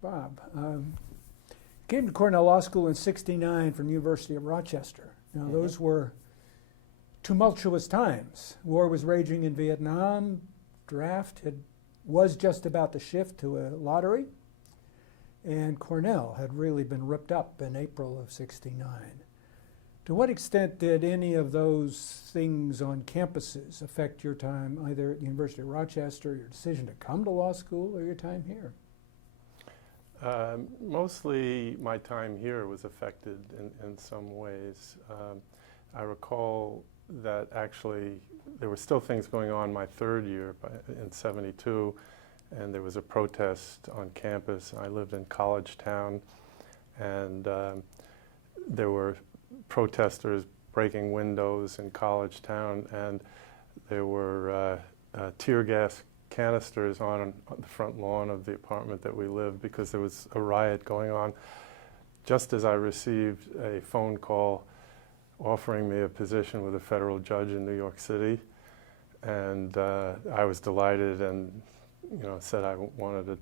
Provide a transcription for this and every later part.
Bob, came to Cornell Law School in '69 from University of Rochester. Now, those were tumultuous times. War was raging in Vietnam. Draft was just about to shift to a lottery. And Cornell had really been ripped up in April of '69. To what extent did any of those things on campuses affect your time, either at the University of Rochester, your decision to come to law school, or your time here? Mostly my time here was affected in some ways. I recall that actually there were still things going on my third year in '72, and there was a protest on campus. I lived in College Town, and there were protesters breaking windows in College Town, and there were tear gas canisters on the front lawn of the apartment that we lived because there was a riot going on. Just as I received a phone call offering me a position with a federal judge in New York City, and I was delighted and said I wanted to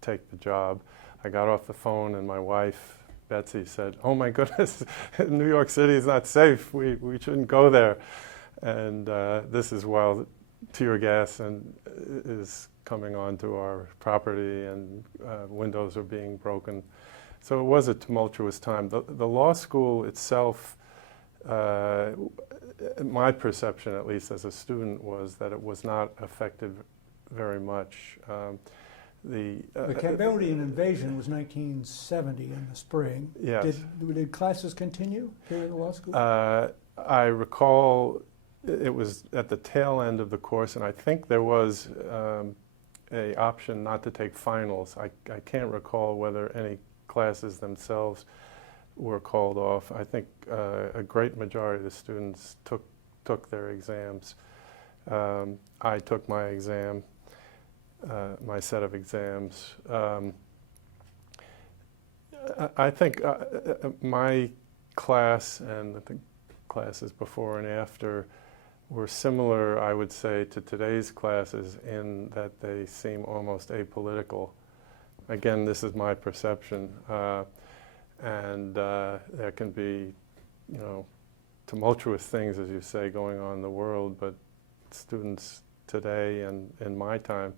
take the job. I got off the phone and my wife, Betsy, said, "Oh my goodness, New York City is not safe. We shouldn't go there." And this is while tear gas is coming onto our property and windows are being broken. So it was a tumultuous time. The law school itself, my perception at least as a student, was that it was not affected very much. The Cambodian invasion was 1970 in the spring. Yes. Did classes continue here in the law school? I recall it was at the tail end of the course, and I think there was a option not to take finals. I can't recall whether any classes themselves were called off. I think a great majority of the students took their exams. I took my exam, my set of exams. I think my class and the classes before and after were similar, I would say, to today's classes in that they seem almost apolitical. Again, this is my perception. And there can be, tumultuous things, as you say, going on in the world, but students today and in my time,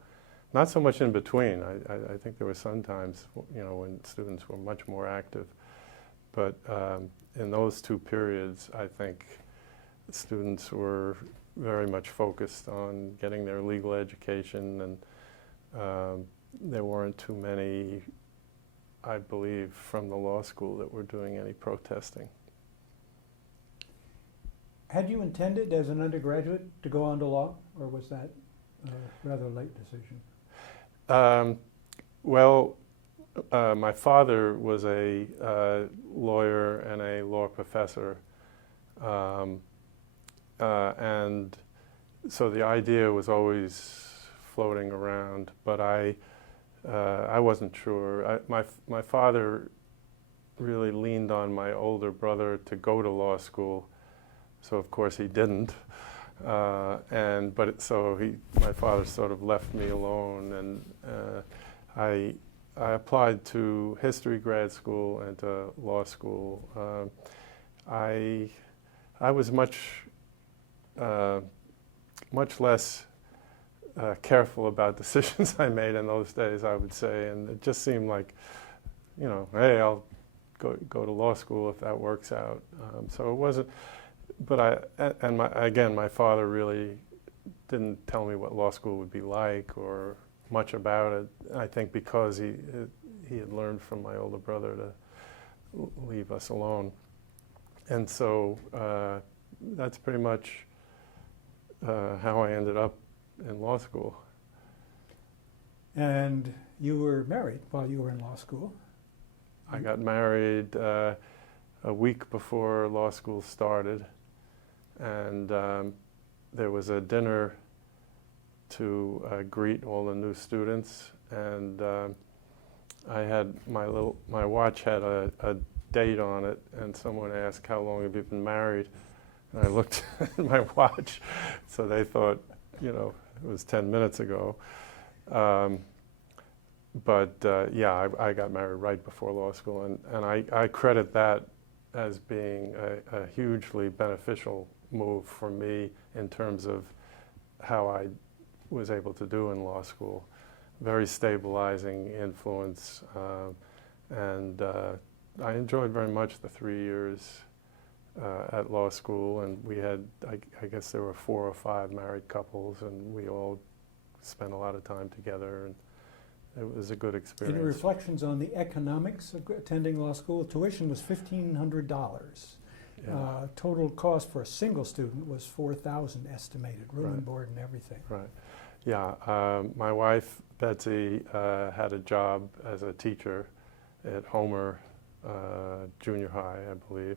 not so much in between. I think there were some times, when students were much more active. But in those two periods, I think students were very much focused on getting their legal education, and there weren't too many, I believe, from the law school that were doing any protesting. Had you intended as an undergraduate to go on to law, or was that a rather late decision? My father was a lawyer and a law professor, and so the idea was always floating around, but I wasn't sure. My father really leaned on my older brother to go to law school, so of course he didn't. My father sort of left me alone, and I applied to history grad school and to law school. I was much less careful about decisions I made in those days, I would say, and it just seemed like, hey, I'll go to law school if that works out. So it wasn't. But my father really didn't tell me what law school would be like or much about it. I think because he had learned from my older brother to leave us alone, and so that's pretty much how I ended up in law school. And you were married while you were in law school? I got married a week before law school started, and there was a dinner to greet all the new students, and I had my watch had a date on it, and someone asked, "How long have you been married?" And I looked at my watch, so they thought, it was 10 minutes ago. yeah, I got married right before law school, and I credit that as being a hugely beneficial move for me in terms of how I was able to do in law school. Very stabilizing influence, and I enjoyed very much the 3 years at law school, and we had, I guess there were 4 or 5 married couples, and we all spent a lot of time together, and it was a good experience. In your reflections on the economics of attending law school, tuition was $1,500. Yeah. Total cost for a single student was $4,000 estimated, room Right. and board and everything. Right. Yeah. My wife, Betsy, had a job as a teacher at Homer Junior High, I believe,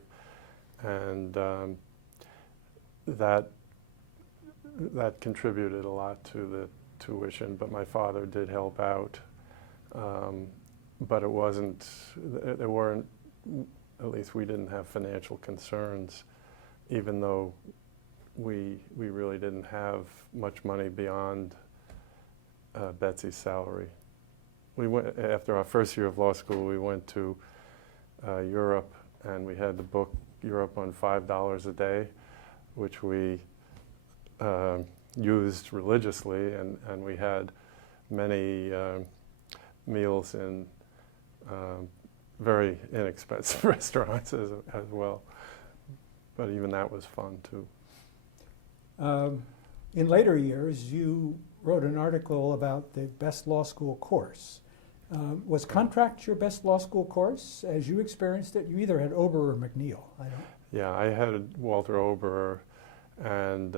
and that contributed a lot to the tuition. But my father did help out, but it wasn't. There weren't. At least we didn't have financial concerns, even though we really didn't have much money beyond Betsy's salary. We went, after our first year of law school, we went to Europe, and we had the book Europe on $5 a day, which we used religiously, and we had many meals in very inexpensive restaurants as well. But even that was fun too. In later years, you wrote an article about the best law school course. Was contract your best law school course as you experienced it? You either had Ober or McNeil. I don't. Yeah, I had Walter Ober, and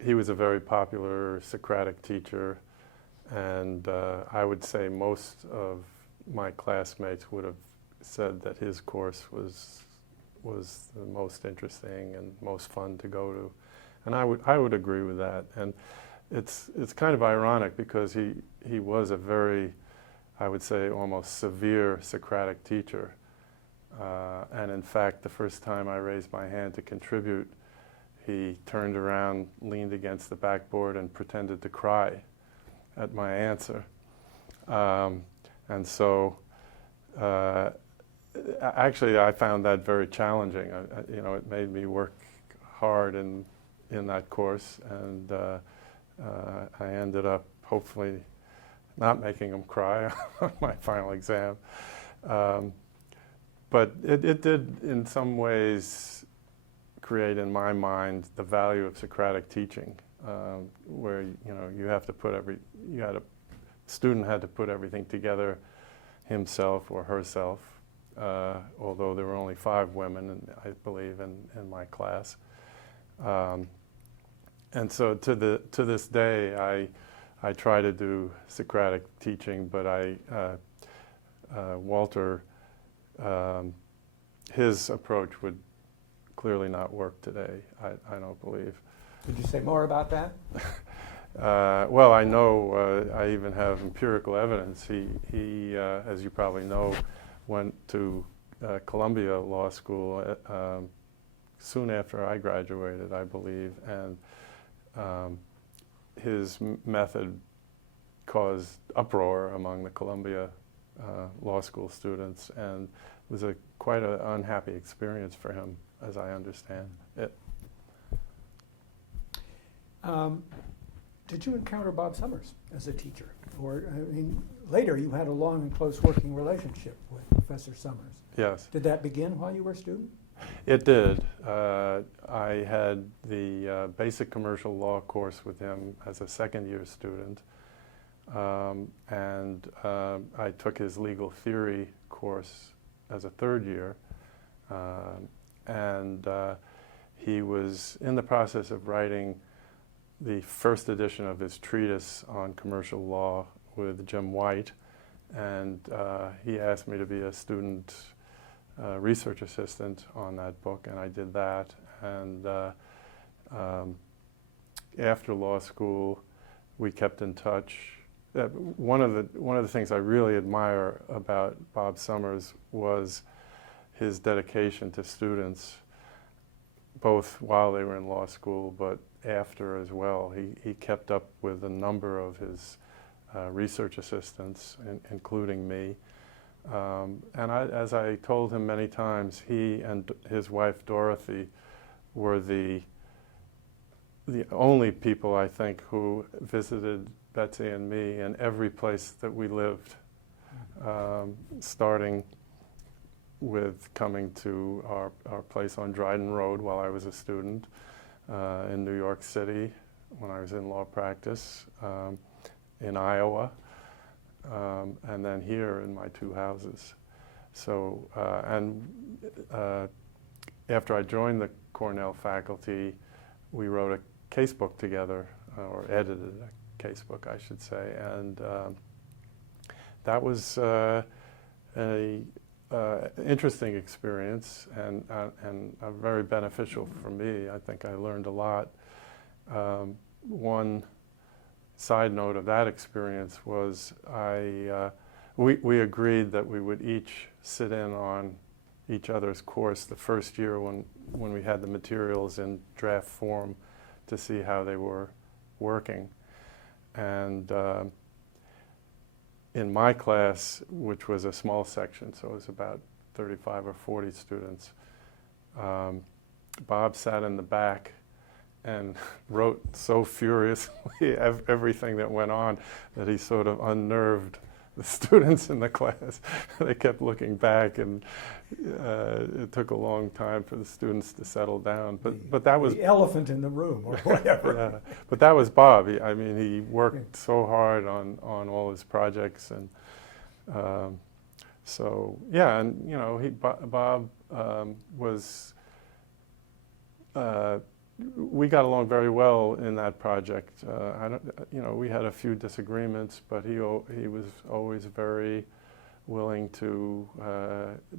he was a very popular Socratic teacher, and I would say most of my classmates would have said that his course was the most interesting and most fun to go to, and I would agree with that. And it's kind of ironic because he was a very, I would say, almost severe Socratic teacher, and in fact, the first time I raised my hand to contribute, he turned around, leaned against the backboard, and pretended to cry at my answer. And so, actually, I found that very challenging. It made me work hard in that course, and I ended up hopefully not making him cry on my final exam. But it did, in some ways, create in my mind the value of Socratic teaching, where you have to put student had to put everything together himself or herself, although there were only 5 women, I believe, in my class. And so to this day, I try to do Socratic teaching, but Walter, his approach would clearly not work today, I don't believe. Could you say more about that? Well, I know, I even have empirical evidence. He as you probably know, went to Columbia Law School soon after I graduated, I believe, and his method caused uproar among the Columbia Law School students, and was quite an unhappy experience for him, as I understand it. Did you encounter Bob Summers as a teacher? Or, later you had a long and close working relationship with Professor Summers. Yes. Did that begin while you were a student? It did. I had the basic commercial law course with him as a second-year student, and I took his legal theory course as a third year, and he was in the process of writing the first edition of his treatise on commercial law with Jim White, and he asked me to be a student research assistant on that book, and I did that. And after law school, we kept in touch. One of the things I really admire about Bob Summers was his dedication to students, both while they were in law school, but after as well. He kept up with a number of his research assistants, including me. And as I told him many times, he and his wife Dorothy were the only people, I think, who visited Betsy and me in every place that we lived, starting with coming to our place on Dryden Road while I was a student, in New York City when I was in law practice, in Iowa, and then here in my two houses. So, after I joined the Cornell faculty, we wrote a casebook together, or edited a casebook, I should say, and that was an interesting experience and very beneficial for me. I think I learned a lot. One side note of that experience was we agreed that we would each sit in on each other's course the first year when we had the materials in draft form to see how they were working. And in my class, which was a small section, so it was about 35 or 40 students, Bob sat in the back and wrote so furiously everything that went on that he sort of unnerved the students in the class. They kept looking back, and it took a long time for the students to settle down. But that was the elephant in the room, or whatever. Yeah. But that was Bob. He worked so hard on all his projects, and so yeah. And Bob was. We got along very well in that project. We had a few disagreements, but he was always very willing to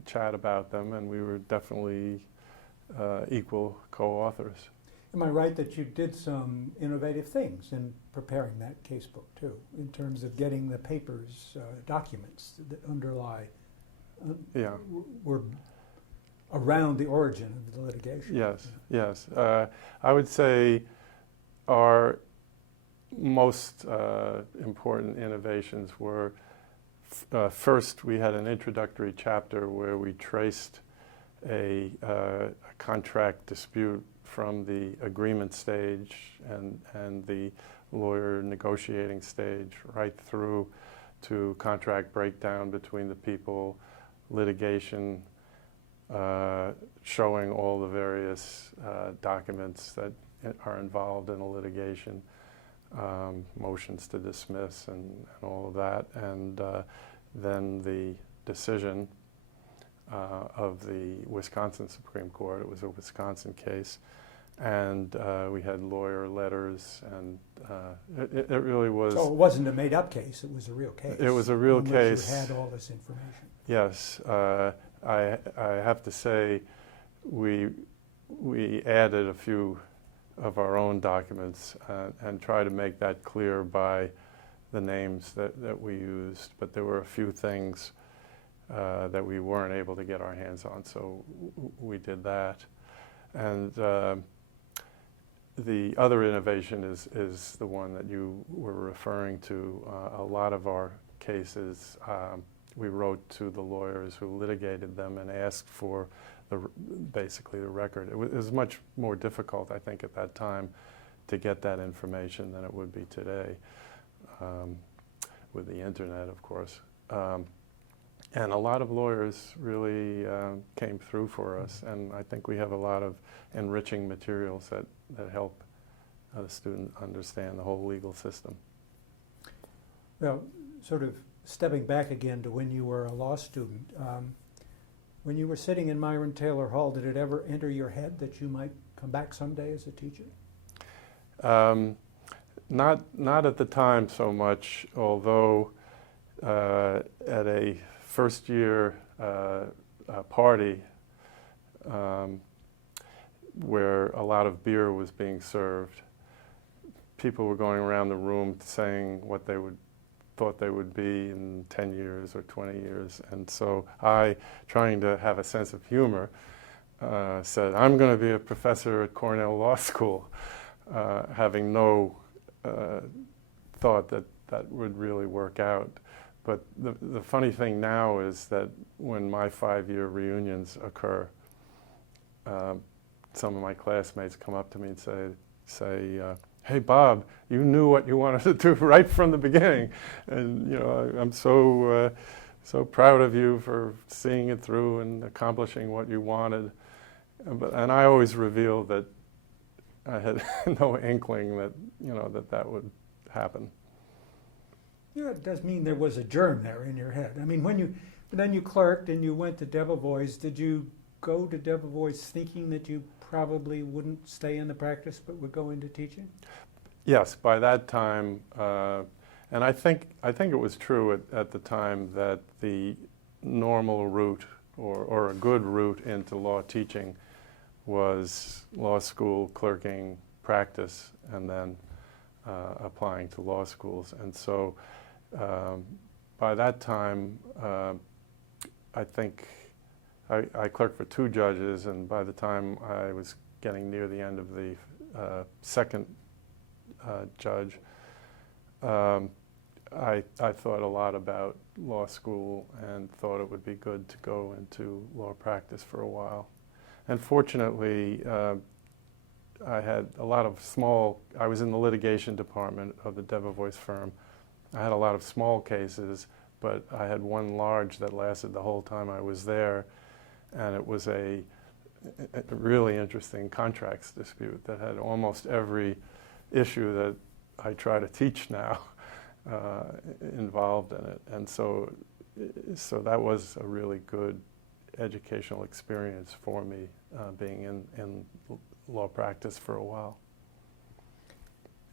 chat about them, and we were definitely equal co-authors. Am I right that you did some innovative things in preparing that casebook too, in terms of getting the papers, documents that underlie, were around the origin of the litigation? Yes. I would say our most important innovations were, first, we had an introductory chapter where we traced a contract dispute from the agreement stage and the lawyer negotiating stage right through to contract breakdown between the people, litigation, showing all the various documents that are involved in a litigation, motions to dismiss and all of that, and then the decision of the Wisconsin Supreme Court. It was a Wisconsin case, and we had lawyer letters, and it really was... So it wasn't a made-up case, it was a real case. It was a real case. You had all this information. Yes. I have to say we added a few of our own documents and try to make that clear by the names that we used, but there were a few things that we weren't able to get our hands on, so we did that. And the other innovation is the one that you were referring to. A lot of our cases, we wrote to the lawyers who litigated them and asked for basically the record. It was much more difficult, I think, at that time to get that information than it would be today, with the internet, of course. And a lot of lawyers really came through for us, and I think we have a lot of enriching materials that help the student understand the whole legal system. Well, sort of stepping back again to when you were a law student, when you were sitting in Myron Taylor Hall, did it ever enter your head that you might come back someday as a teacher? Not at the time so much, although at a first year party where a lot of beer was being served, people were going around the room saying what they thought they would be in 10 years or 20 years. And so I, trying to have a sense of humor, said, I'm going to be a professor at Cornell Law School, having no thought that that would really work out. But the funny thing now is that when my 5-year reunions occur, some of my classmates come up to me and say, hey Bob, you knew what you wanted to do right from the beginning, and you know, I'm so proud of you for seeing it through and accomplishing what you wanted. And I always reveal that I had no inkling that, you know, that would happen. Yeah, it does mean there was a germ there in your head. I mean, then you clerked and you went to Debevoise, did you go to Debevoise thinking that you probably wouldn't stay in the practice but would go into teaching? Yes, by that time, and I think it was true at the time that the normal route or a good route into law teaching was law school, clerking, practice, and then applying to law schools. And so by that time, I think I clerked for 2 judges, and by the time I was getting near the end of the second judge, I thought a lot about law school and thought it would be good to go into law practice for a while. And fortunately, I had a lot of I was in the litigation department of the Debevoise firm. I had a lot of small cases, but I had one large that lasted the whole time I was there, and it was a really interesting contracts dispute that had almost every issue that I try to teach now involved in it. And so that was a really good educational experience for me, being in law practice for a while.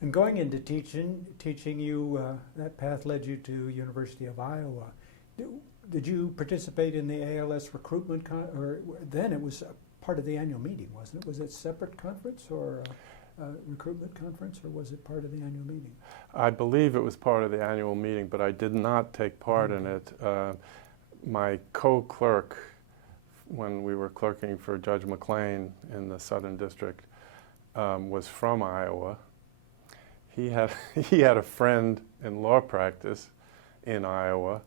And going into teaching you, that path led you to University of Iowa. Did you participate in the ALS Recruitment, or then it was part of the annual meeting, wasn't it? Was it a separate conference or a recruitment conference, or was it part of the annual meeting? I believe it was part of the annual meeting, but I did not take part in it. My co-clerk, when we were clerking for Judge McLean in the Southern District, was from Iowa. He had a friend in law practice in Iowa.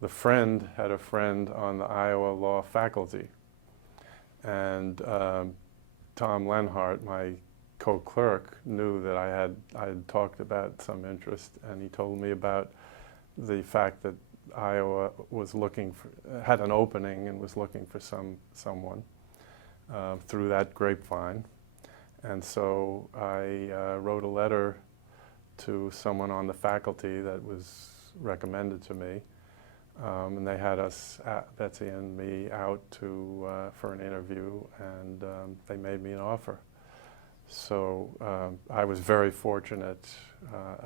The friend had a friend on the Iowa law faculty. And Tom Lenhart, my co-clerk, knew that I had talked about some interest, and he told me about the fact that Iowa was had an opening and was looking for someone through that grapevine. And so I wrote a letter to someone on the faculty that was recommended to me, and they had us, Betsy and me, out for an interview, and they made me an offer. So I was very fortunate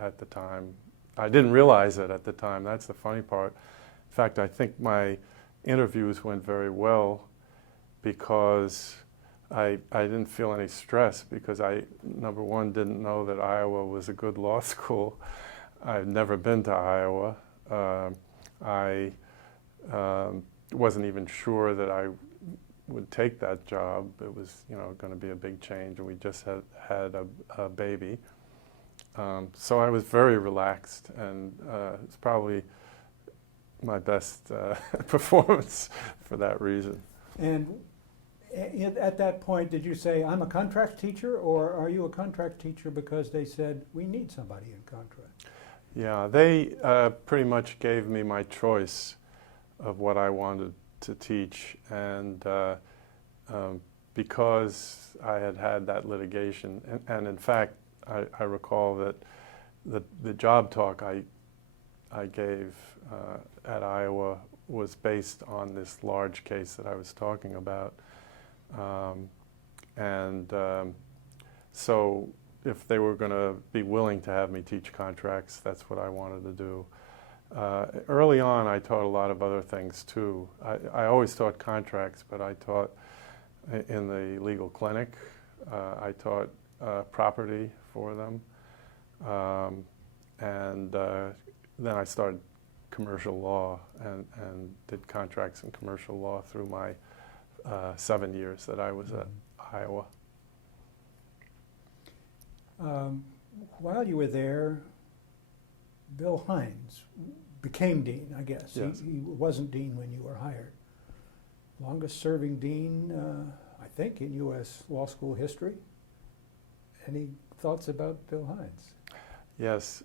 at the time. I didn't realize it at the time. That's the funny part. In fact, I think my interviews went very well because I didn't feel any stress, because I, number one, didn't know that Iowa was a good law school. I'd never been to Iowa. I wasn't even sure that I would take that job. It was, you know, going to be a big change, and we just had a baby. So I was very relaxed, and it's probably my best performance for that reason. And at that point, did you say, I'm a contract teacher, or are you a contract teacher because they said, we need somebody in contract? Yeah, they pretty much gave me my choice of what I wanted to teach, and because I had that litigation, and in fact, I recall that the job talk I gave at Iowa was based on this large case that I was talking about. So if they were going to be willing to have me teach contracts, that's what I wanted to do. Early on, I taught a lot of other things too. I always taught contracts, but I taught in the legal clinic. I taught property for them. Then I started commercial law and did contracts in commercial law through my 7 years that I was at Iowa. While you were there, Bill Heinz became dean, I guess. Yes. He wasn't dean when you were hired. Longest serving dean, I think, in U.S. law school history. Any thoughts about Bill Heinz? Yes.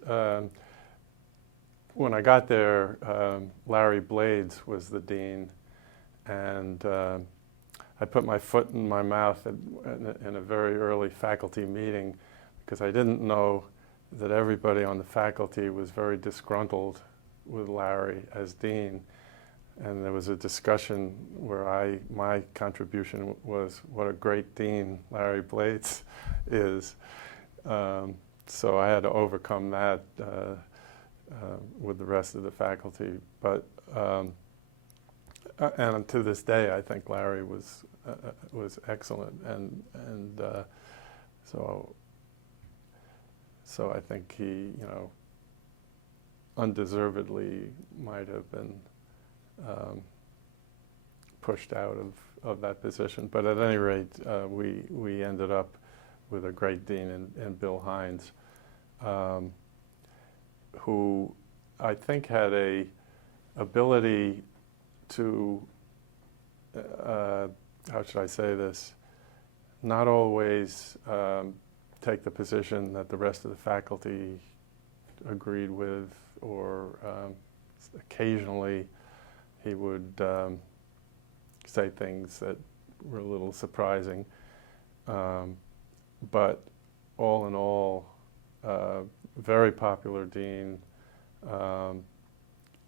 When I got there, Larry Blades was the dean, and I put my foot in my mouth in a very early faculty meeting because I didn't know that everybody on the faculty was very disgruntled with Larry as dean. And there was a discussion where my contribution was what a great dean Larry Blades is. So I had to overcome that with the rest of the faculty. But and to this day, I think Larry was excellent, and so I think he, undeservedly might have been pushed out of that position. But at any rate, we ended up with a great dean in Bill Heinz, who I think had a ability to, how should I say this, not always take the position that the rest of the faculty agreed with, or occasionally he would say things that were a little surprising. But all in all, very popular dean,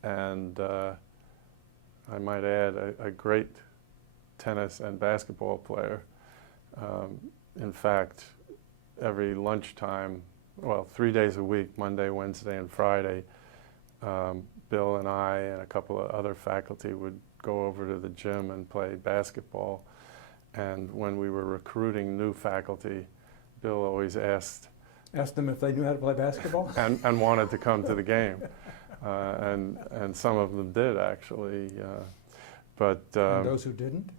and I might add a great tennis and basketball player. In fact, every lunchtime, well, 3 days a week, Monday, Wednesday, and Friday, Bill and I and a couple of other faculty would go over to the gym and play basketball. And when we were recruiting new faculty, Bill always asked them if they knew how to play basketball? and wanted to come to the game. And some of them did, actually. But And those who didn't?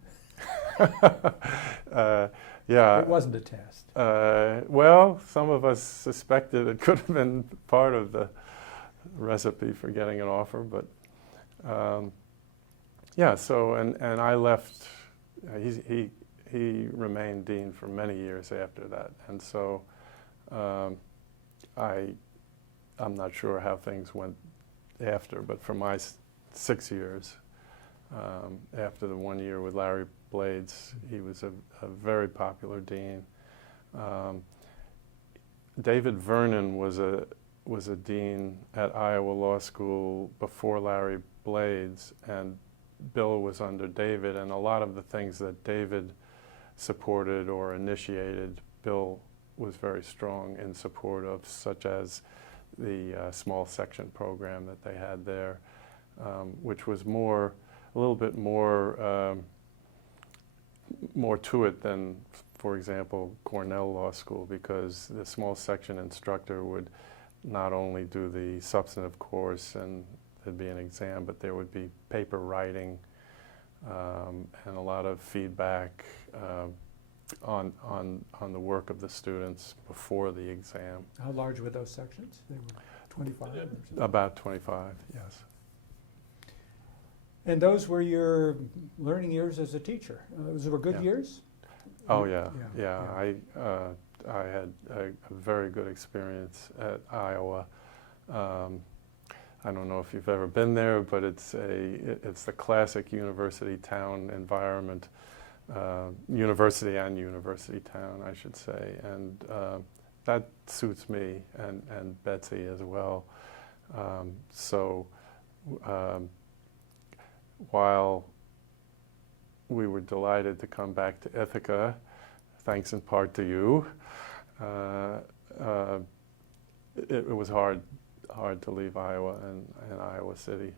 yeah. It wasn't a test. Well, some of us suspected it could have been part of the recipe for getting an offer, but yeah. So and I left. He remained dean for many years after that, and so I'm not sure how things went after, but for my 6 years after the 1 year with Larry Blades, he was a very popular dean. David Vernon was a dean at Iowa Law School before Larry Blades, and Bill was under David, and a lot of the things that David supported or initiated, Bill was very strong in support of, such as the small section program that they had there, which was a little bit more to it than, for example, Cornell Law School, because the small section instructor would not only do the substantive course and there'd be an exam, but there would be paper writing and a lot of feedback on the work of the students before the exam. How large were those sections? They were 25 or something? About 25, yes. And those were your learning years as a teacher. Those were good Yeah. years? Oh yeah. I had a very good experience at Iowa. I don't know if you've ever been there, but it's the classic university town environment. University and university town, I should say, and that suits me and Betsy as well. So while we were delighted to come back to Ithaca, thanks in part to you, it was hard to leave Iowa and Iowa City.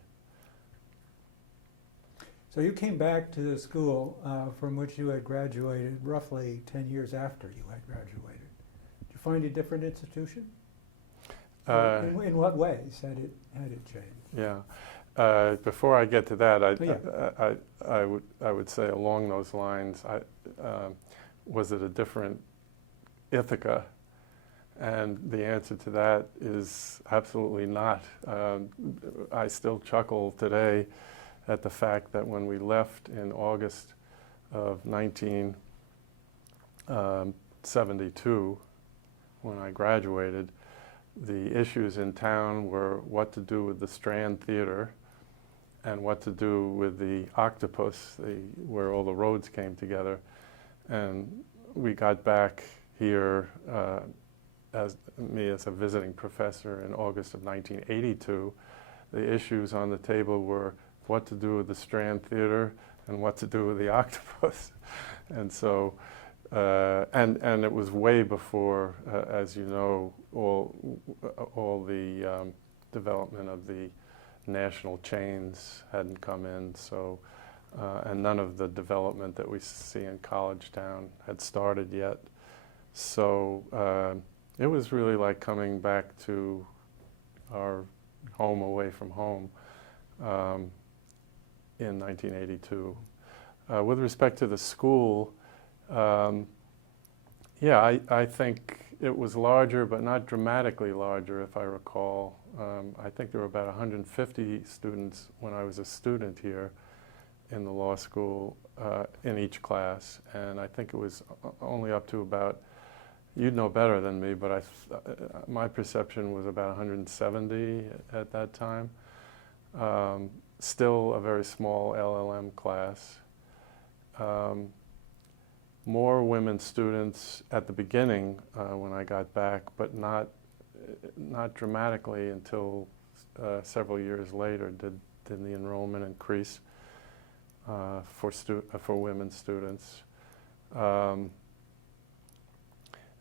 So you came back to the school from which you had graduated roughly 10 years after you had graduated. Did you find a different institution? In what ways had it changed? Yeah. Before I get to that, Yeah. I would say along those lines, was it a different Ithaca? And the answer to that is absolutely not. I still chuckle today at the fact that when we left in August of 1972, when I graduated, the issues in town were what to do with the Strand Theater and what to do with the Octopus, where all the roads came together. And we got back here, as a visiting professor in August of 1982. The issues on the table were what to do with the Strand Theater and what to do with the Octopus. And so, and it was way before, as you know, all the development of the national chains hadn't come in. So, and none of the development that we see in College Town had started yet. So it was really like coming back to our home away from home in 1982. With respect to the school, yeah, I think it was larger, but not dramatically larger, if I recall. I think there were about 150 students when I was a student here in the law school in each class, and I think it was only up to about, you'd know better than me, but my perception was about 170 at that time. Still a very small LLM class. More women students at the beginning when I got back, but not dramatically until several years later did the enrollment increase for women students.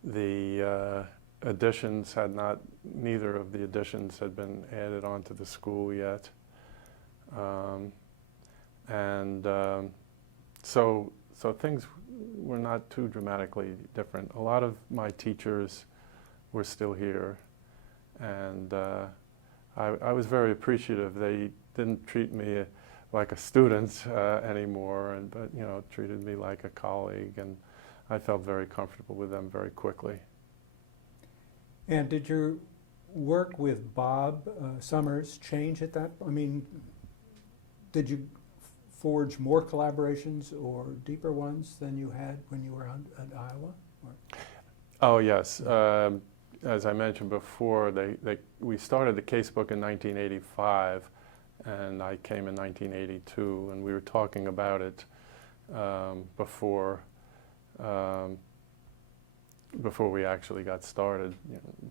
The additions neither of the additions had been added onto the school yet. So things were not too dramatically different. A lot of my teachers were still here, and I was very appreciative. They didn't treat me like a student anymore, but treated me like a colleague, and I felt very comfortable with them very quickly. And did your work with Bob Summers change at that? I mean, did you forge more collaborations or deeper ones than you had when you were at Iowa? Or? Oh yes, as I mentioned before, we started the casebook in 1985, and I came in 1982, and we were talking about it before we actually got started.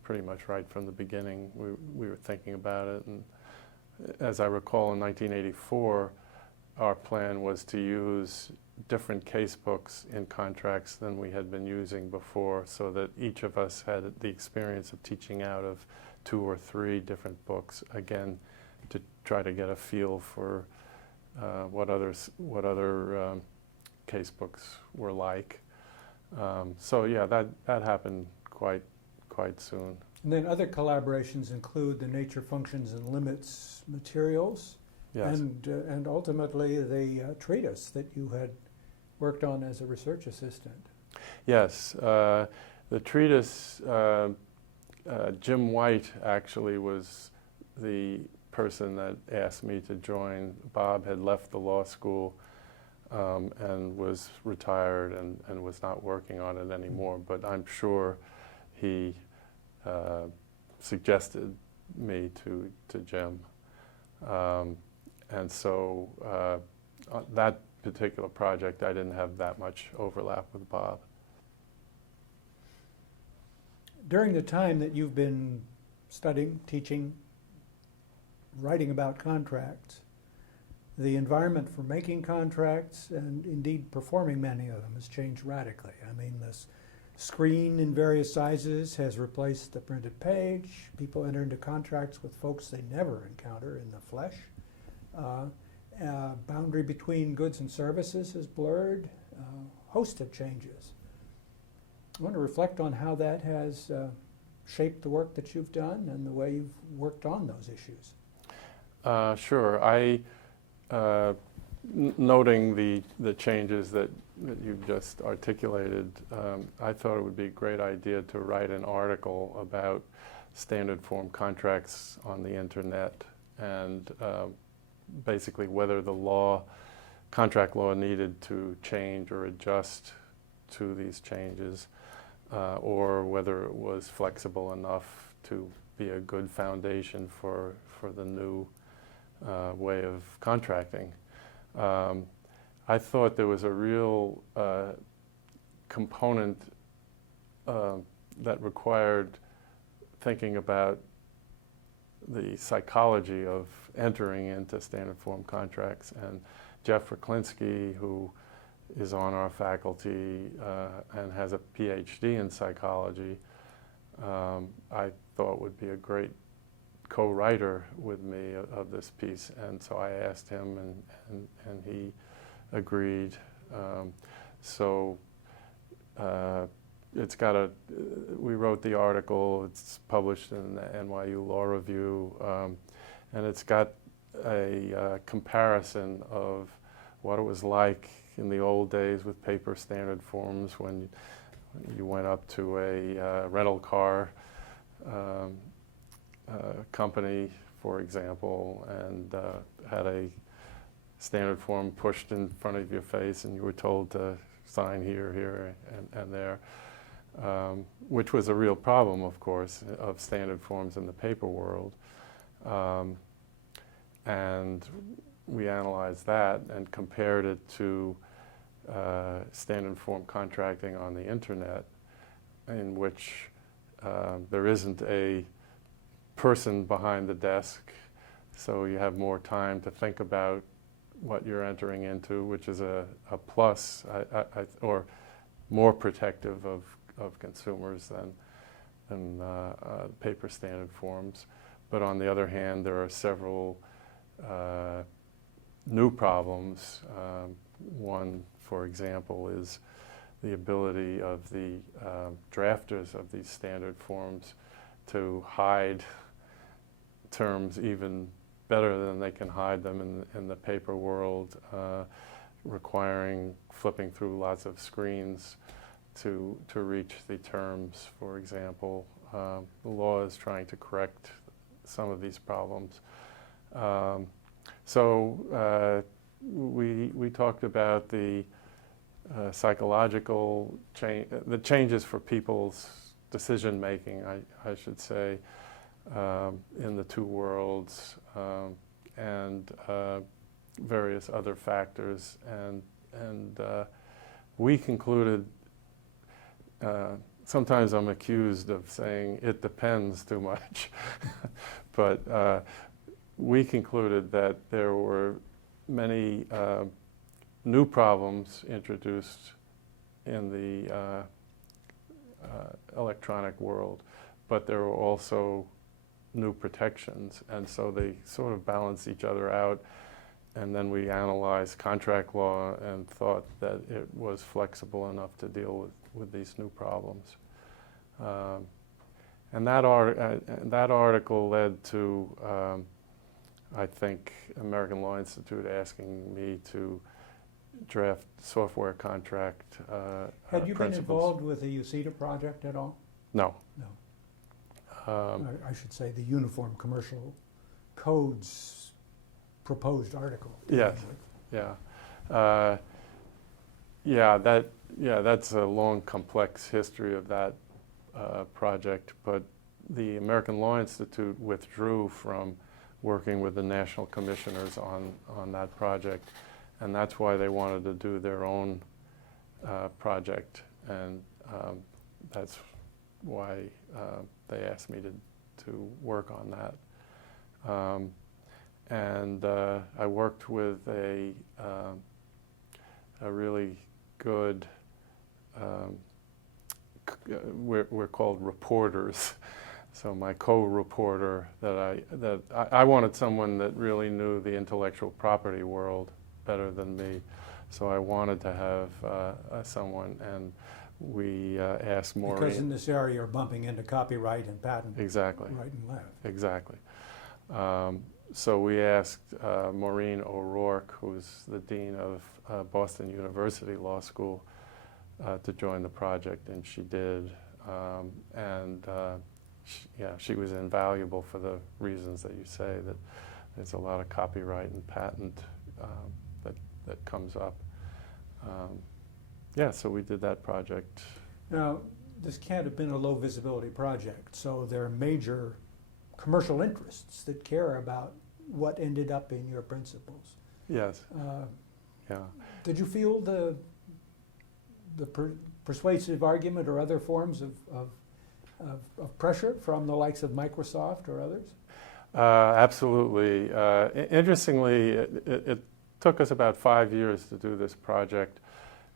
Pretty much right from the beginning, we were thinking about it. And as I recall, in 1984, our plan was to use different casebooks in contracts than we had been using before, so that each of us had the experience of teaching out of 2 or 3 different books, again, to try to get a feel for what other casebooks were like. So yeah, that happened quite soon. And then other collaborations include the Nature, Functions, and Limits materials, yes, and ultimately the treatise that you had worked on as a research assistant. Yes, the treatise, Jim White actually was the person that asked me to join. Bob had left the law school and was retired and was not working on it anymore, but I'm sure he suggested me to Jim. And so that particular project, I didn't have that much overlap with Bob. During the time that you've been studying, teaching, writing about contracts, the environment for making contracts and indeed performing many of them has changed radically. I mean, this screen in various sizes has replaced the printed page. People enter into contracts with folks they never encounter in the flesh. Boundary between goods and services has blurred. Host of changes. I want to reflect on how that has shaped the work that you've done and the way you've worked on those issues. Sure. noting the changes that you've just articulated, I thought it would be a great idea to write an article about standard form contracts on the internet and basically whether the contract law needed to change or adjust to these changes, or whether it was flexible enough to be a good foundation for the new way of contracting. I thought there was a real component that required thinking about the psychology of entering into standard form contracts. And Jeff Raklinski, who is on our faculty and has a PhD in psychology, I thought would be a great co-writer with me of this piece. And so I asked him, and he agreed. We wrote the article, it's published in the NYU Law Review, and it's got a comparison of what it was like in the old days with paper standard forms when you went up to a rental car company, for example, and had a standard form pushed in front of your face and you were told to sign here, here, and there, which was a real problem, of course, of standard forms in the paper world. And we analyzed that and compared it to standard form contracting on the internet, in which there isn't a person behind the desk, so you have more time to think about what you're entering into, which is a plus, or more protective of consumers than paper standard forms. But on the other hand, there are several new problems. One, for example, is the ability of the drafters of these standard forms to hide terms even better than they can hide them in the paper world, requiring flipping through lots of screens to reach the terms, for example. The law is trying to correct some of these problems. We talked about the psychological the changes for people's decision making, I should say, in the two worlds, and various other factors, and we concluded. Sometimes I'm accused of saying it depends too much, but we concluded that there were many new problems introduced in the electronic world, but there were also new protections, and so they sort of balance each other out. And then we analyzed contract law and thought that it was flexible enough to deal with these new problems. And that article led to, I think, American Law Institute asking me to draft software contract Had you been principles. involved with the UCETA project at all? No. No. I should say the Uniform Commercial Codes proposed article. Yes. Yeah. That's a long, complex history of that project, but the American Law Institute withdrew from working with the national commissioners on that project, and that's why they wanted to do their own project, and that's why they asked me to work on that. And I worked with a really good, we're called reporters. So my co-reporter that I wanted someone that really knew the intellectual property world better than me. So I wanted to have someone, and we asked Maureen. Because in this area you're bumping into copyright and patent. Exactly. Right and left. Exactly. So we asked Maureen O'Rourke, who's the dean of Boston University Law School, to join the project, and she did. She was invaluable for the reasons that you say, that there's a lot of copyright and patent that comes up. So we did that project. Now, this can't have been a low visibility project, so there are major commercial interests that care about what ended up in your principles. Yes. Did you feel the persuasive argument or other forms of pressure from the likes of Microsoft or others? Absolutely. Interestingly, it took us about 5 years to do this project,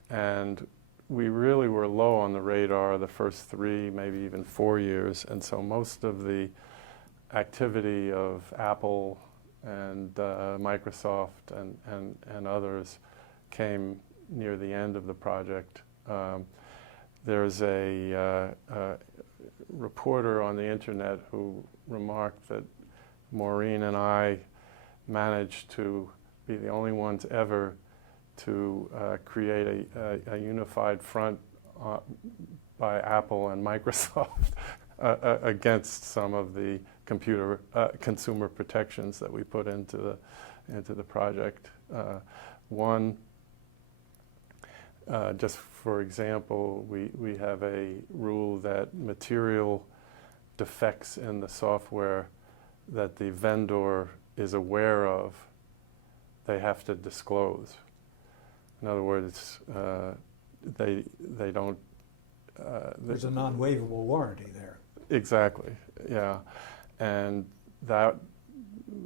and we really were low on the radar the first 3, maybe even 4 years, and so most of the activity of Apple and Microsoft and others came near the end of the project. There's a reporter on the internet who remarked that Maureen and I managed to be the only ones ever to create a unified front by Apple and Microsoft against some of the consumer protections that we put into the project. One, just for example, we have a rule that material defects in the software that the vendor is aware of, they have to disclose. In other words, they don't. There's a non-waivable warranty there. Exactly, yeah, and that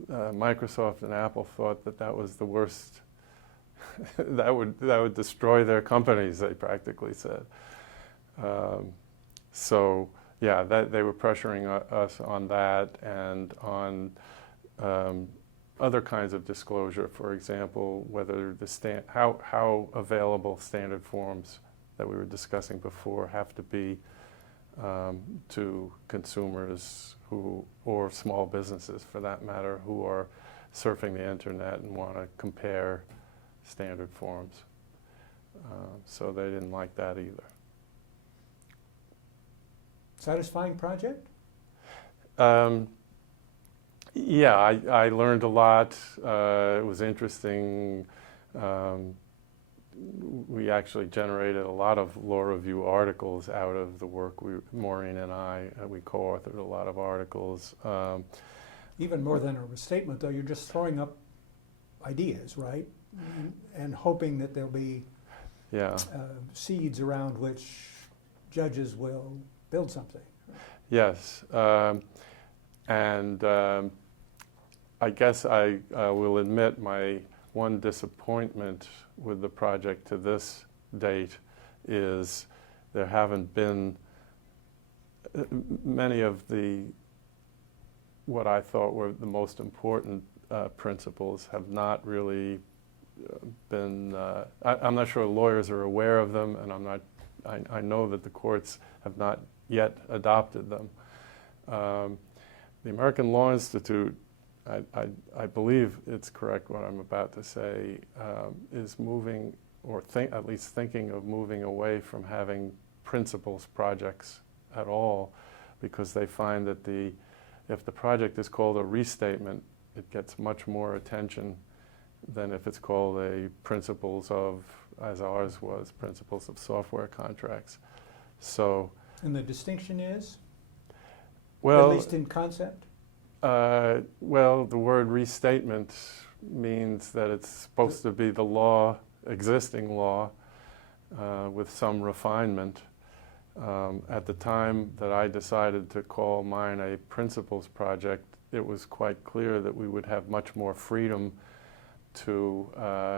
Microsoft and Apple thought that was the worst. that would destroy their companies, they practically said. So yeah, they were pressuring us on that and on other kinds of disclosure. For example, whether how available standard forms that we were discussing before have to be to consumers or small businesses, for that matter, who are surfing the internet and want to compare standard forms. So they didn't like that either. Satisfying project? Yeah, I learned a lot. It was interesting. We actually generated a lot of law review articles out of the work. Maureen and I, we co-authored a lot of articles. Even more than a restatement, though, you're just throwing up ideas, right? And hoping that there'll be seeds around which judges will build something. Yes, and I guess I will admit my one disappointment with the project to this date is there haven't been many of what I thought were the most important principles have not really been, I'm not sure lawyers are aware of them, and I know that the courts have not yet adopted them. The American Law Institute, I believe it's correct what I'm about to say, is moving, or at least thinking of moving away from having principles projects at all, because they find that if the project is called a restatement, it gets much more attention than if it's called a principles of, as ours was, principles of software contracts. So. And the distinction is? Well, at least in concept? Well, the word restatement means that it's supposed to be the law, existing law, with some refinement. At the time that I decided to call mine a principles project, it was quite clear that we would have much more freedom to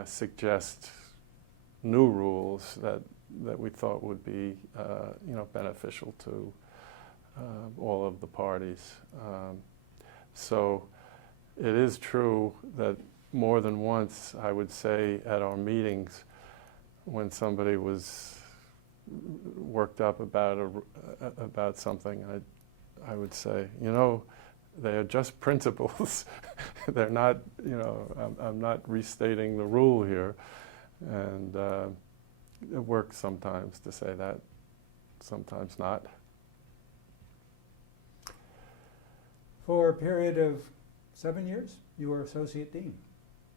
suggest new rules that we thought would be beneficial to all of the parties. So it is true that more than once, I would say at our meetings, when somebody was worked up about something, I would say, they are just principles. They're not, I'm not restating the rule here. And it works sometimes to say that, sometimes not. For a period of 7 years, you were associate dean.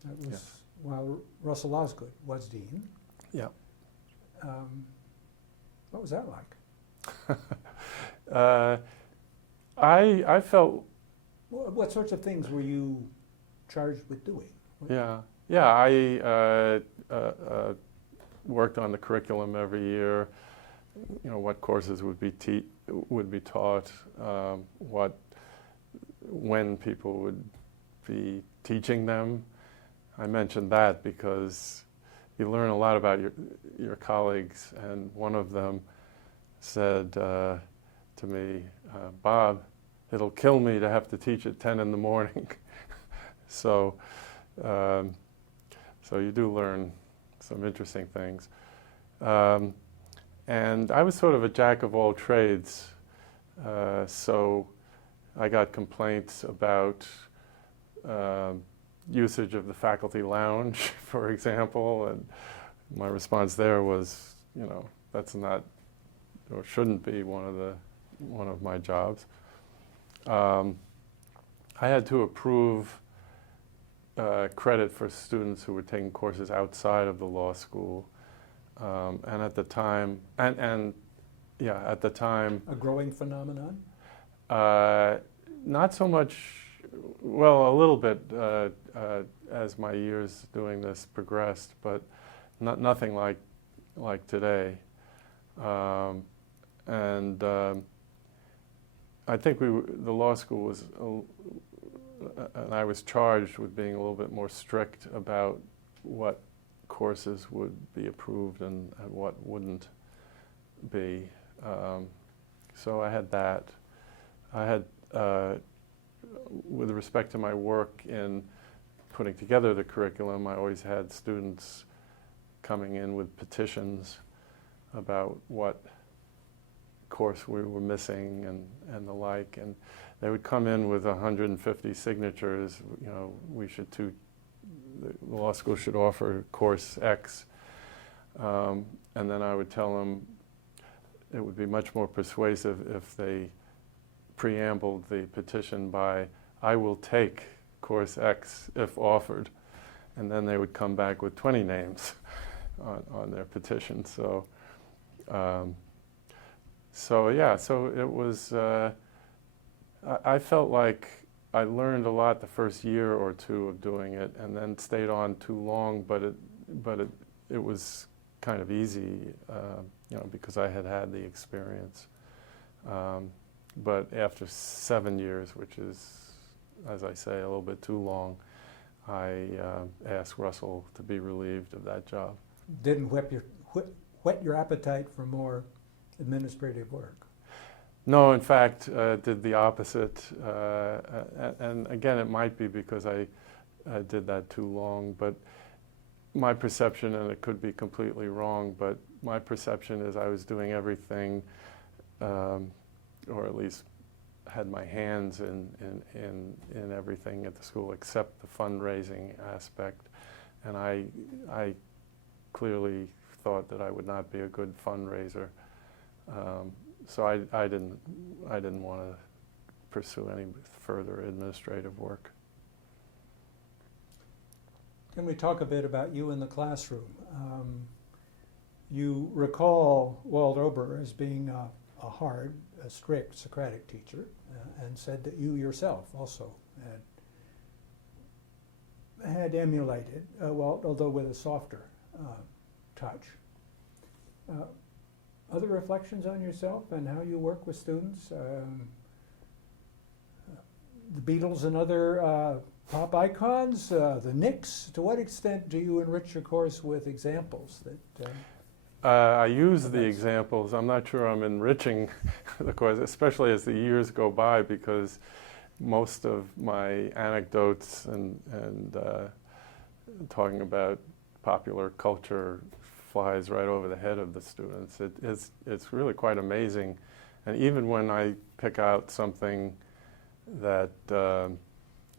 That was while Russell Osgood was dean. Yeah. What was that like? I felt. What sorts of things were you charged with doing? I worked on the curriculum every year. What courses would be taught, when people would be teaching them. I mentioned that because you learn a lot about your colleagues, and one of them said to me, Bob, it'll kill me to have to teach at 10 in the morning. So you do learn some interesting things. And I was sort of a jack of all trades. So I got complaints about usage of the faculty lounge, for example, and my response there was, that's not or shouldn't be one of my jobs. I had to approve credit for students who were taking courses outside of the law school, and at the time, at the time, a growing phenomenon. Not so much. Well, a little bit as my years doing this progressed, but nothing like today. And I think the law school was, and I was charged with being a little bit more strict about what courses would be approved and what wouldn't be. So I had that. I had, with respect to my work in putting together the curriculum, I always had students coming in with petitions about what course we were missing and the like, and they would come in with 150 signatures. The law school should offer course X, and then I would tell them it would be much more persuasive if they preambled the petition by, I will take course X if offered, and then they would come back with 20 names on their petition. So it was, I felt like I learned a lot the first year or two of doing it, and then stayed on too long, but it was kind of easy, because I had the experience. But after 7 years, which is, as I say, a little bit too long, I asked Russell to be relieved of that job. Didn't whet your appetite for more administrative work? No, in fact, did the opposite. And again, it might be because I did that too long, but my perception, and it could be completely wrong, but my perception is I was doing everything, or at least had my hands in everything at the school except the fundraising aspect. And I clearly thought that I would not be a good fundraiser. So I didn't want to pursue any further administrative work. Can we talk a bit about you in the classroom? You recall Walt Ober as being a hard, a strict Socratic teacher, and said that you yourself also had emulated Walt, although with a softer touch. Other reflections on yourself and how you work with students? The Beatles and other pop icons, the Knicks. To what extent do you enrich your course with examples that? I use the examples. I'm not sure I'm enriching the course, especially as the years go by, because most of my anecdotes and talking about popular culture flies right over the head of the students. It's really quite amazing. And even when I pick out something that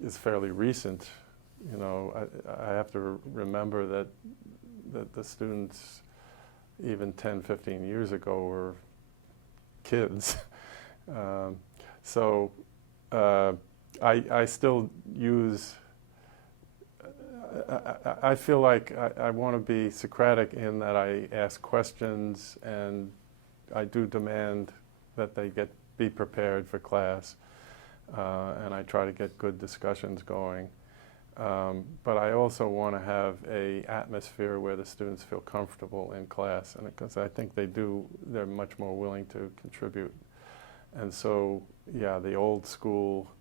is fairly recent. You know, I have to remember that the students even 10, 15 years ago were kids. So I still use, I feel like I want to be Socratic in that I ask questions, and I do demand that they be prepared for class, and I try to get good discussions going. But I also want to have an atmosphere where the students feel comfortable in class, and because I think they're much more willing to contribute. And so, yeah, the old school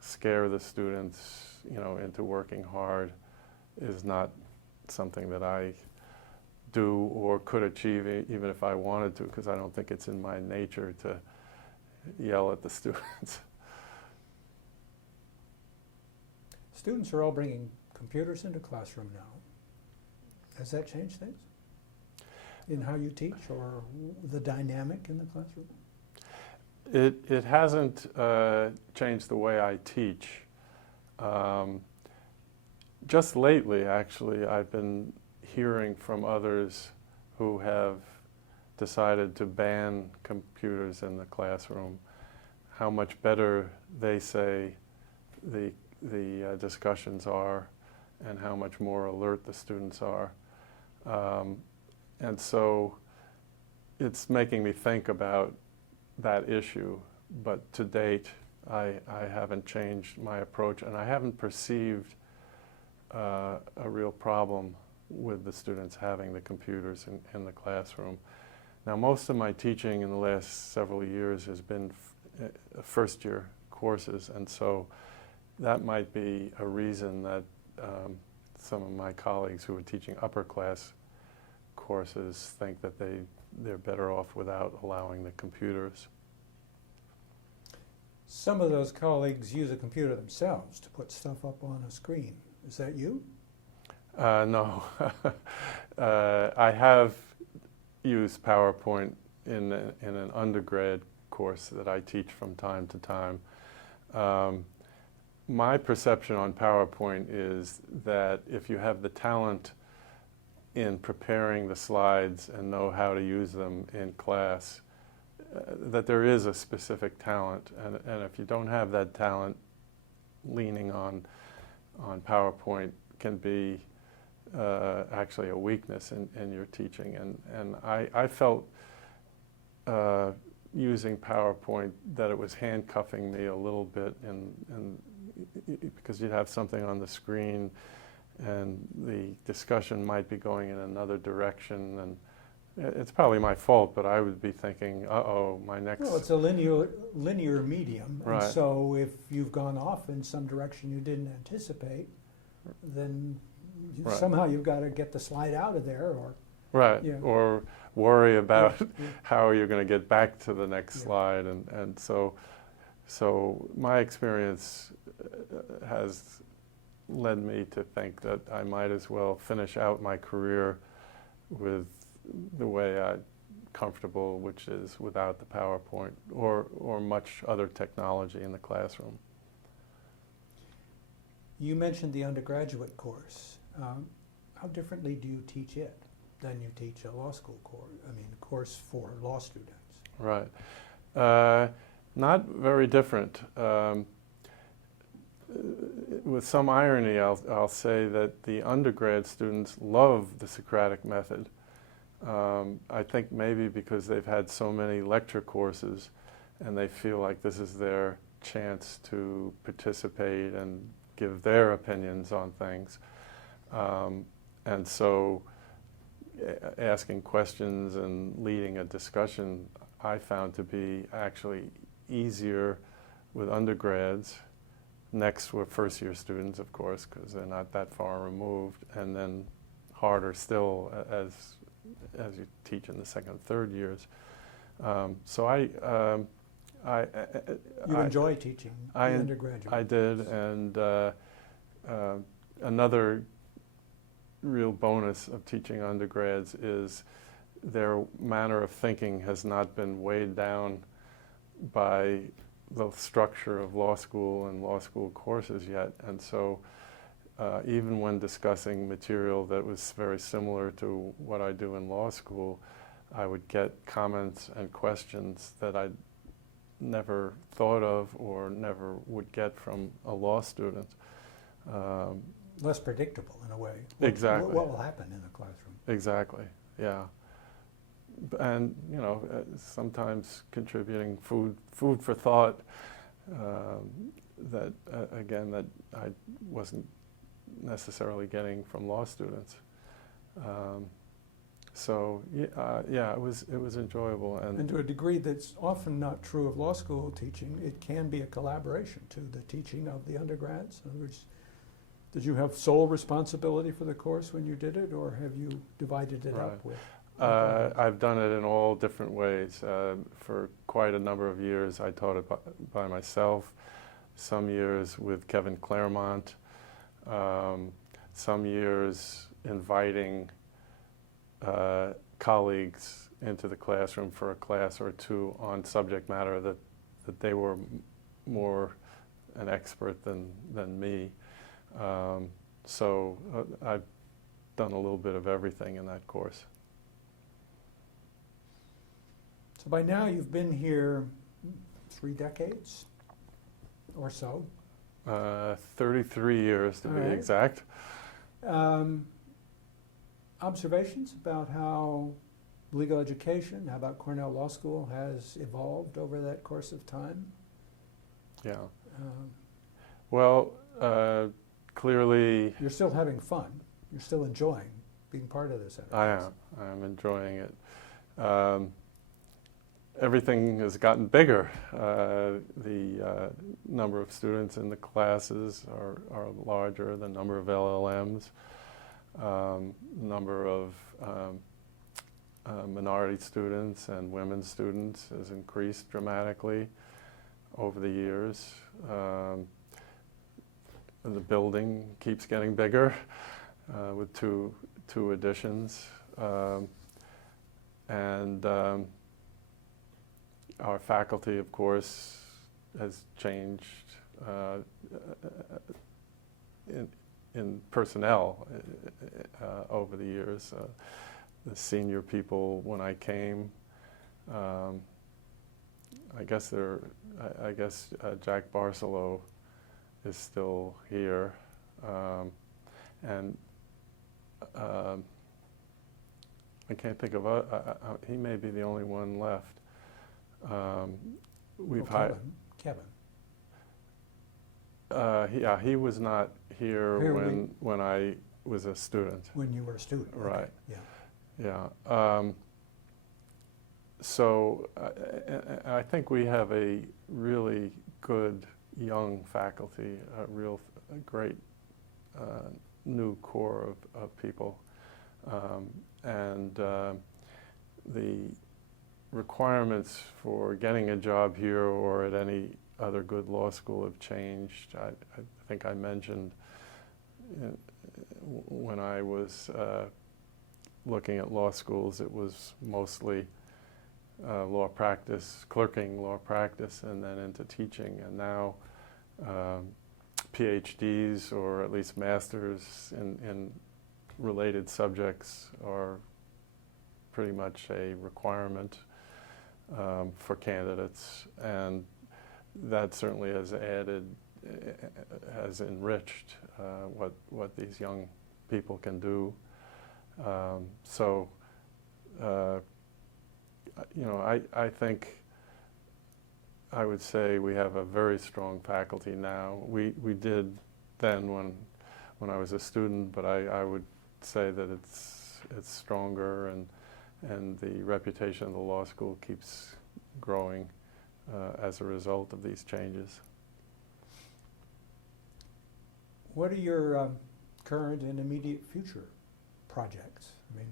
scare the students, into working hard is not something that I do or could achieve even if I wanted to, because I don't think it's in my nature to yell at the students. Students are all bringing computers into classroom now. Has that changed things in how you teach or the dynamic in the classroom? It hasn't changed the way I teach. Just lately, actually, I've been hearing from others who have decided to ban computers in the classroom, how much better they say the discussions are and how much more alert the students are. And so it's making me think about that issue, but to date I haven't changed my approach, and I haven't perceived a real problem with the students having the computers in the classroom. Now, most of my teaching in the last several years has been first-year courses, and so that might be a reason that some of my colleagues who are teaching upper class courses think that they're better off without allowing the computers. Some of those colleagues use a computer themselves to put stuff up on a screen. Is that you? No. I have used PowerPoint in an undergrad course that I teach from time to time. My perception on PowerPoint is that if you have the talent in preparing the slides and know how to use them in class, that there is a specific talent, and if you don't have that talent, leaning on PowerPoint can be actually a weakness in your teaching. And I felt using PowerPoint that it was handcuffing me a little bit, because you'd have something on the screen and the discussion might be going in another direction, and it's probably my fault, but I would be thinking, uh-oh, my next... Well, it's a linear medium, right. And so if you've gone off in some direction you didn't anticipate, then right. Somehow you've got to get the slide out of there, or... Right, yeah. or worry about Yeah. how you're going to get back to the next slide, and so my experience has led me to think that I might as well finish out my career with the way I'm comfortable, which is without the PowerPoint or much other technology in the classroom. You mentioned the undergraduate course. How differently do you teach it than you teach a law school course? I mean, a course for law students. Right. Not very different. With some irony, I'll say that the undergrad students love the Socratic method. I think maybe because they've had so many lecture courses and they feel like this is their chance to participate and give their opinions on things. And so asking questions and leading a discussion I found to be actually easier with undergrads. Next were first-year students, of course, because they're not that far removed, and then harder still as you teach in the second and third years. So you enjoy teaching the undergraduate. I did, and another real bonus of teaching undergrads is their manner of thinking has not been weighed down by the structure of law school and law school courses yet, and so even when discussing material that was very similar to what I do in law school, I would get comments and questions that I'd never thought of or never would get from a law student. Less predictable in a way. Exactly. What will happen in the classroom? Exactly, yeah. And, you know, sometimes contributing food for thought that, again, that I wasn't necessarily getting from law students. So, yeah, it was enjoyable. And to a degree that's often not true of law school teaching, it can be a collaboration to the teaching of the undergrads. In other words, did you have sole responsibility for the course when you did it, or have you divided it up with? I've done it in all different ways. For quite a number of years, I taught it by myself. Some years with Kevin Claremont. Some years inviting colleagues into the classroom for a class or two on subject matter that they were more an expert than me. So I've done a little bit of everything in that course. So by now you've been here 3 decades or so. 33 years to be exact. Observations about how legal education, how about Cornell Law School has evolved over that course of time? Yeah. Well, clearly... You're still having fun. You're still enjoying being part of this enterprise. I am enjoying it. Everything has gotten bigger. The number of students in the classes are larger, the number of LLMs, number of minority students and women students has increased dramatically over the years. The building keeps getting bigger with two additions. And our faculty, of course, has changed in personnel over the years. The senior people, when I came, I guess Jack Barcelo is still here, and I can't think of he may be the only one left. We've hired Kevin. Yeah, he was not here when I was a student. When you were a student, right? Okay. Yeah. Yeah. So I think we have a really good young faculty, a great new core of people, and the requirements for getting a job here or at any other good law school have changed. I think I mentioned when I was looking at law schools, it was mostly law practice, clerking law practice, and then into teaching. And now PhDs, or at least masters in related subjects, are pretty much a requirement for candidates, and that certainly has enriched what these young people can do. So, you know, I think I would say we have a very strong faculty now. We did then when I was a student, but I would say that it's stronger, and the reputation of the law school keeps growing as a result of these changes. What are your current and immediate future projects? I mean,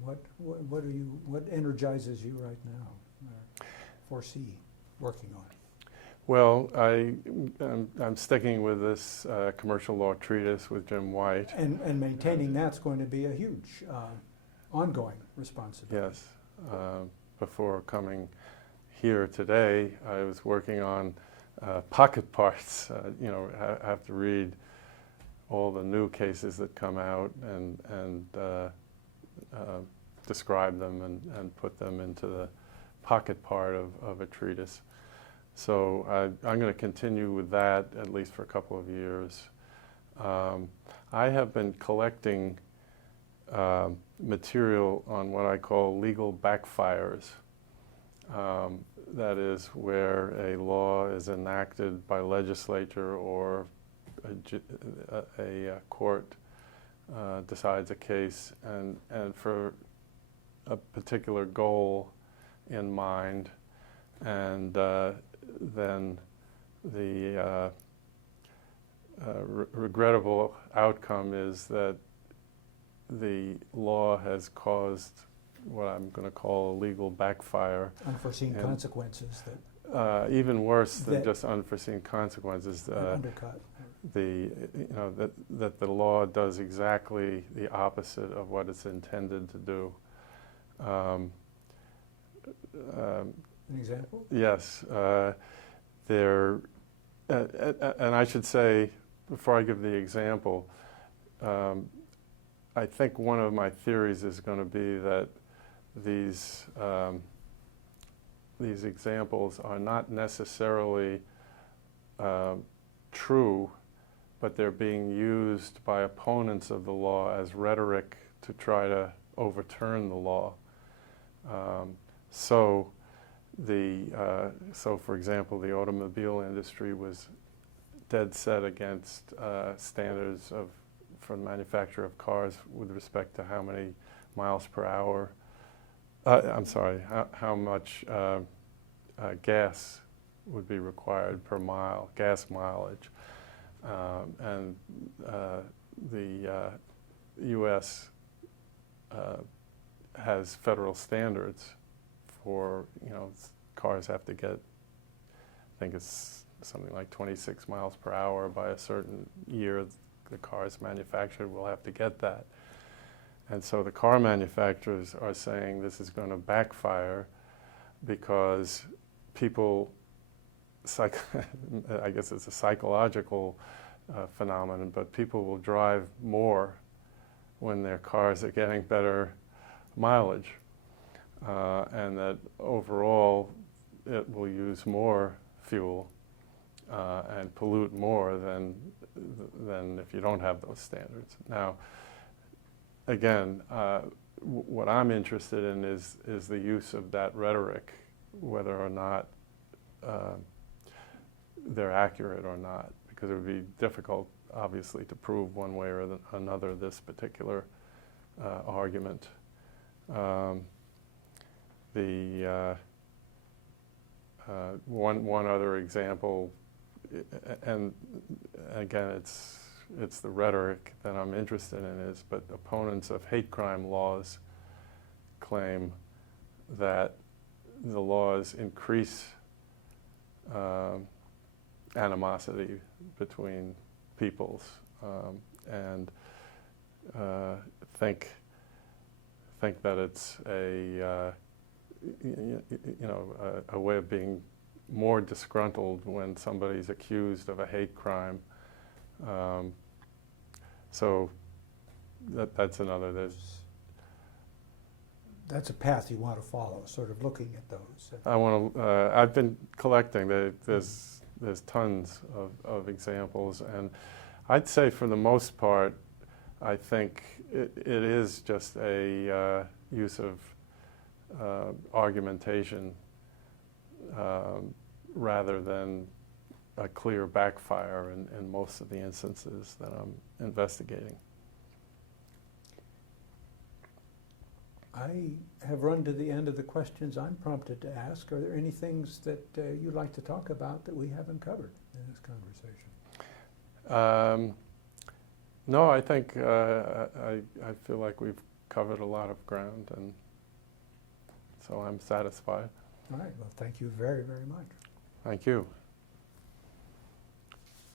what energizes you right now, or foresee working on? Well, I'm sticking with this commercial law treatise with Jim White. And maintaining that's going to be a huge ongoing responsibility. Yes. Before coming here today, I was working on pocket parts. Have to read all the new cases that come out and describe them and put them into the pocket part of a treatise. So I'm going to continue with that at least for a couple of years. I have been collecting material on what I call legal backfires. That is where a law is enacted by legislature or a court decides a case and for a particular goal in mind, and then the regrettable outcome is that the law has caused what I'm going to call a legal backfire. Unforeseen consequences that even worse than just unforeseen consequences. Undercut. That the law does exactly the opposite of what it's intended to do. An example? Yes. And I should say, before I give the example, I think one of my theories is going to be that these examples are not necessarily true, but they're being used by opponents of the law as rhetoric to try to overturn the law. So, for example, the automobile industry was dead set against standards for the manufacture of cars with respect to how many miles per hour. How much gas would be required per mile, gas mileage. And the U.S. Has federal standards for, cars have to get, I think it's something like 26 miles per hour by a certain year the car is manufactured will have to get that. And so the car manufacturers are saying this is going to backfire because people, I guess it's a psychological phenomenon, but people will drive more when their cars are getting better mileage. And that overall it will use more fuel and pollute more than if you don't have those standards. Now, again, what I'm interested in is the use of that rhetoric, whether or not they're accurate or not, because it would be difficult, obviously, to prove one way or another this particular argument. One other example, and again, it's the rhetoric that I'm interested in, but opponents of hate crime laws claim that the laws increase animosity between peoples, and think that it's a way of being more disgruntled when somebody's accused of a hate crime. So that's another. That's a path you want to follow, sort of looking at those. I've been collecting. There's tons of examples, and I'd say for the most part, I think it is just a use of argumentation rather than a clear backfire in most of the instances that I'm investigating. I have run to the end of the questions I'm prompted to ask. Are there any things that you'd like to talk about that we haven't covered in this conversation? No, I think I feel like we've covered a lot of ground, and so I'm satisfied. All right. Well, thank you very, very much. Thank you.